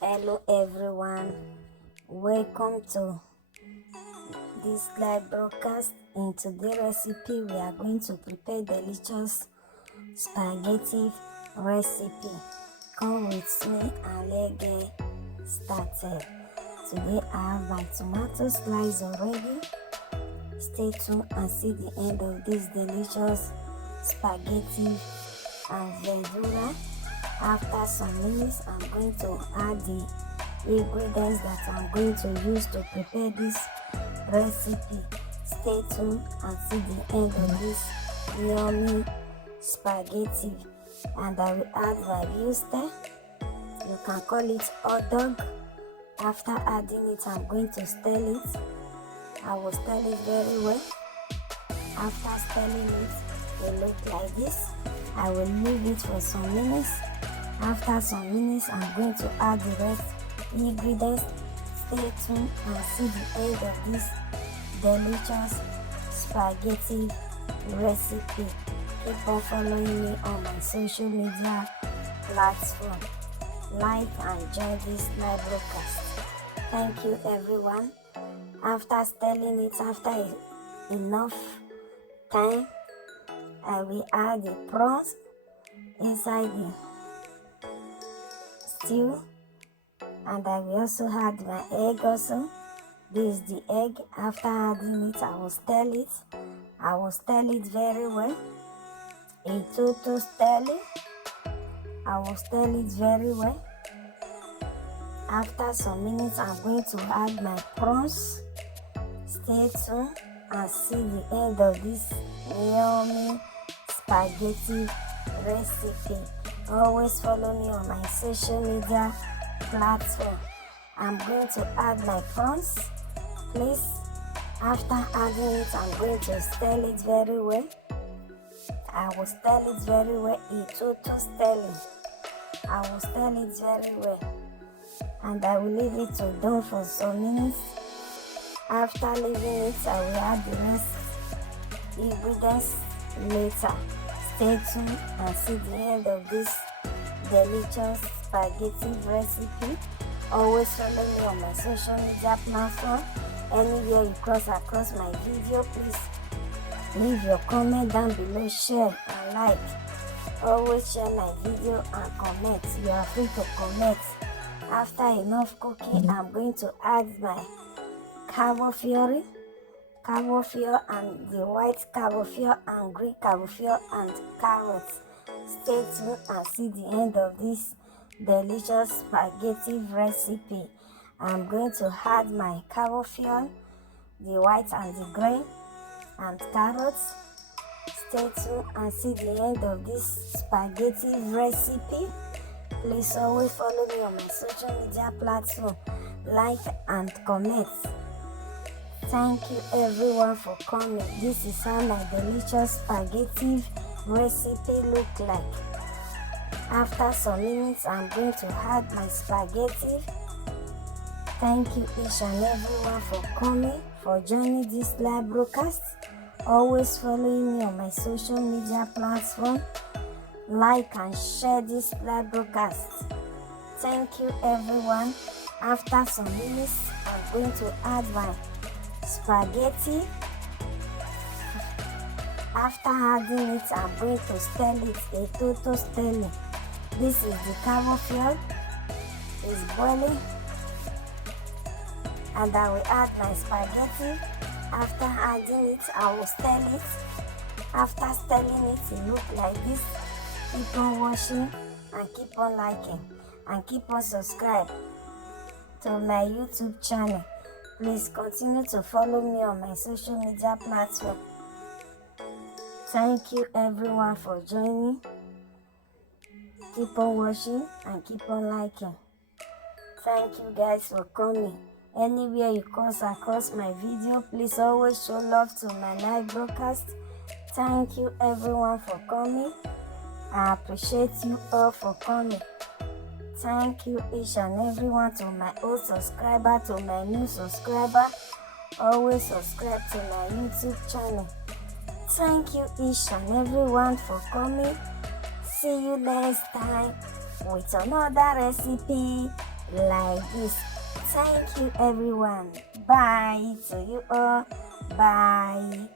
Hello everyone, welcome to this live broadcast. In today's recipe, we are going to prepare delicious spaghetti recipe. Come with me and let's get started. Today I have my tomato slice already. Stay tuned and see the end of this delicious spaghetti and verdura. After some minutes, I'm going to add the ingredients that I'm going to use to prepare this recipe. Stay tuned and see the end of this yummy spaghetti. And I will add my Wuster. You can call it hot dog. After adding it, I'm going to stir it. I will stir it very well. After stirring it, it look like this. I will leave it for some minutes. After some minutes, I'm going to add the rest ingredients. Stay tuned and see the end of this delicious spaghetti recipe. Keep on following me on my social media platform. Like and join this live broadcast. Thank you everyone. After stirring it, after enough time, I will add the prawns inside the stew, and I will also add my egg also. This is the egg. After adding it, I will stir it. I will stir it very well. A total stirring. I will stir it very well. After some minutes, I'm going to add my prawns. Stay tuned and see the end of this yummy spaghetti recipe. Always follow me on my social media platform. I'm going to add my prawns. Please, after adding it, I'm going to stir it very well. I will stir it very well. A total stirring. I will stir it very well. And I will leave it to done for some minutes. After leaving it, I will add the rest ingredients later. Stay tuned and see the end of this delicious spaghetti recipe. Always follow me on my social media platform. Anywhere you cross across my video, please leave your comment down below, share and like. Always share my video and comment. You are free to comment. After enough cooking, I'm going to add my cauliflower and the white cauliflower and green cauliflower and carrots. Stay tuned and see the end of this delicious spaghetti recipe. I'm going to add my cauliflower, the white and the green, and carrots. Stay tuned and see the end of this spaghetti recipe. Please always follow me on my social media platform, like and comment. Thank you everyone for coming. This is how my delicious spaghetti recipe look like. After some minutes, I'm going to add my spaghetti. Thank you each and everyone for coming, for joining this live broadcast. Always following me on my social media platform. Like and share this live broadcast. Thank you everyone. After some minutes, I'm going to add my spaghetti. After adding it, I'm going to stir it, a total stirring. This is the cauliflower. It's boiling. And I will add my spaghetti. After adding it, I will stir it. After stirring it, it looks like this. Keep on watching and keep on liking and keep on subscribe to my YouTube channel. Please continue to follow me on my social media platform. Thank you everyone for joining. Keep on watching and keep on liking. Thank you guys for coming. Anywhere you cross across my video, please always show love to my live broadcast. Thank you everyone for coming. I appreciate you all for coming. Thank you each and everyone, to my old subscriber, to my new subscriber. Always subscribe to my YouTube channel. Thank you each and everyone for coming. See you next time with another recipe. like this. Thank you everyone. Bye to you all. Bye.